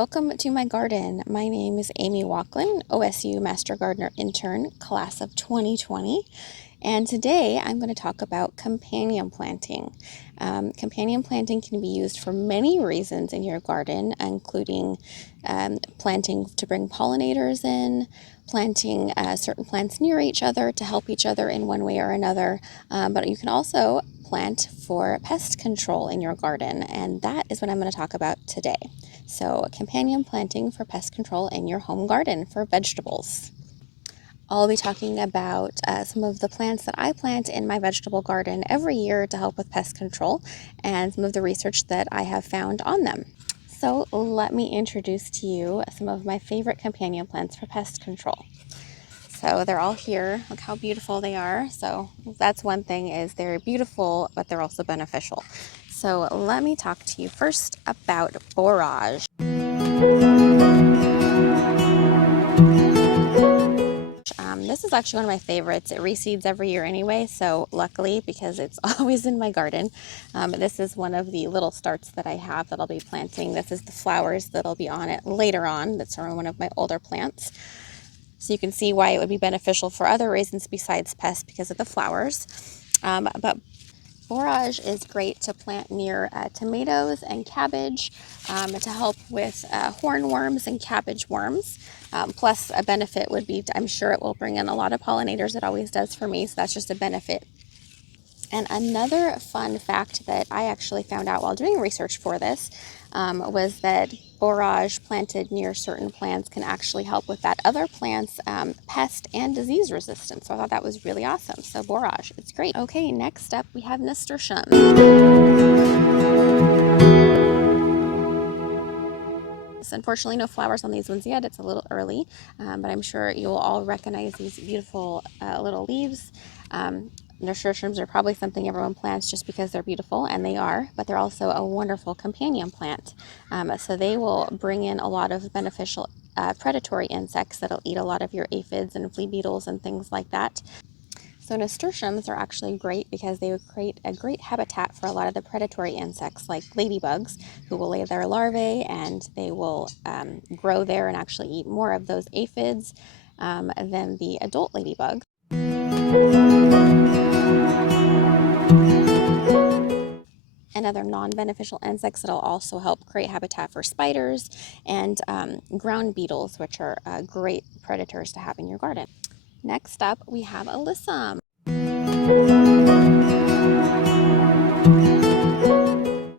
Welcome to my garden. My name is Amy Walklin, OSU Master Gardener Intern, class of 2020. And today I'm going to talk about companion planting. Companion planting can be used for many reasons in your garden, including planting to bring pollinators in, planting certain plants near each other to help each other in one way or another. But you can also plant for pest control in your garden, and that is what I'm going to talk about today. So, companion planting for pest control in your home garden for vegetables. I'll be talking about some of the plants that I plant in my vegetable garden every year to help with pest control and some of the research that I have found on them. So let me introduce to you some of my favorite companion plants for pest control. So they're all here. Look how beautiful they are. So that's one thing, is they're beautiful, but they're also beneficial. So let me talk to you first about borage. This is actually one of my favorites. It reseeds every year anyway, so luckily, because it's always in my garden. This is one of the little starts that I have that I'll be planting. This is the flowers that'll be on it later on. That's one of my older plants. So you can see why it would be beneficial for other reasons besides pests, because of the flowers. But borage is great to plant near tomatoes and cabbage to help with hornworms and cabbage worms. Plus, a benefit would be, I'm sure it will bring in a lot of pollinators. It always does for me, so that's just a benefit. And another fun fact that I actually found out while doing research for this was that borage planted near certain plants can actually help with that other plant's pest and disease resistance. So I thought that was really awesome. So borage, it's great. Okay, next up we have nasturtium. Unfortunately, no flowers on these ones yet. It's a little early, but I'm sure you'll all recognize these beautiful little leaves. Nasturtiums are probably something everyone plants just because they're beautiful, and they are, but they're also a wonderful companion plant. So they will bring in a lot of beneficial predatory insects that'll eat a lot of your aphids and flea beetles and things like that. So nasturtiums are actually great because they would create a great habitat for a lot of the predatory insects like ladybugs, who will lay their larvae, and they will grow there and actually eat more of those aphids than the adult ladybugs. And other non-beneficial insects that'll also help create habitat for spiders and ground beetles, which are great predators to have in your garden. Next up, we have alyssum.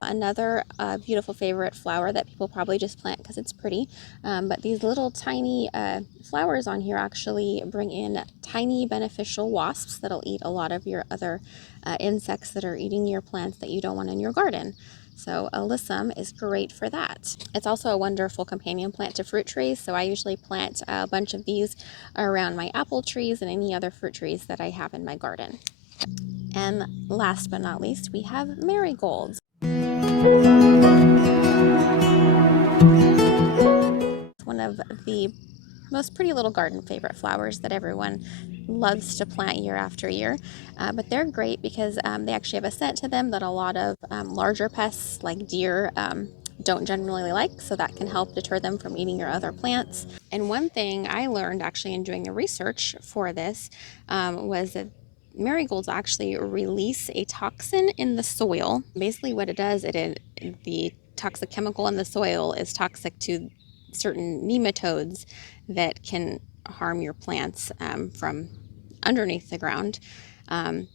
Another beautiful favorite flower that people probably just plant because it's pretty, but these little tiny flowers on here actually bring in tiny beneficial wasps that'll eat a lot of your other insects that are eating your plants that you don't want in your garden. So alyssum is great for that. It's also a wonderful companion plant to fruit trees, so I usually plant a bunch of these around my apple trees and any other fruit trees that I have in my garden. And last but not least, we have marigolds. One of the most pretty little garden favorite flowers that everyone loves to plant year after year, but they're great because they actually have a scent to them that a lot of larger pests like deer don't generally like, so that can help deter them from eating your other plants. And one thing I learned actually in doing the research for this was that marigolds actually release a toxin in the soil. Basically what it does, the toxic chemical in the soil is toxic to certain nematodes that can harm your plants from underneath the ground. And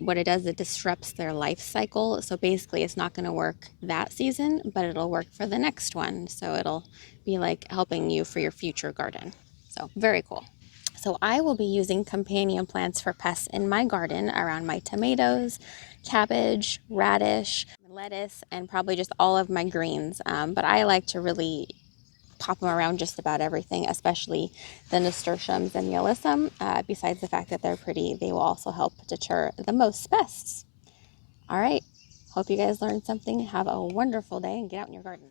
what it does, it disrupts their life cycle. So basically it's not going to work that season, but it'll work for the next one. So it'll be like helping you for your future garden. So very cool. So I will be using companion plants for pests in my garden around my tomatoes, cabbage, radish, lettuce, and probably just all of my greens. But I like to really pop them around just about everything, especially the nasturtiums and the alyssum. Besides the fact that they're pretty, they will also help deter the most pests. All right, hope you guys learned something. Have a wonderful day and get out in your garden.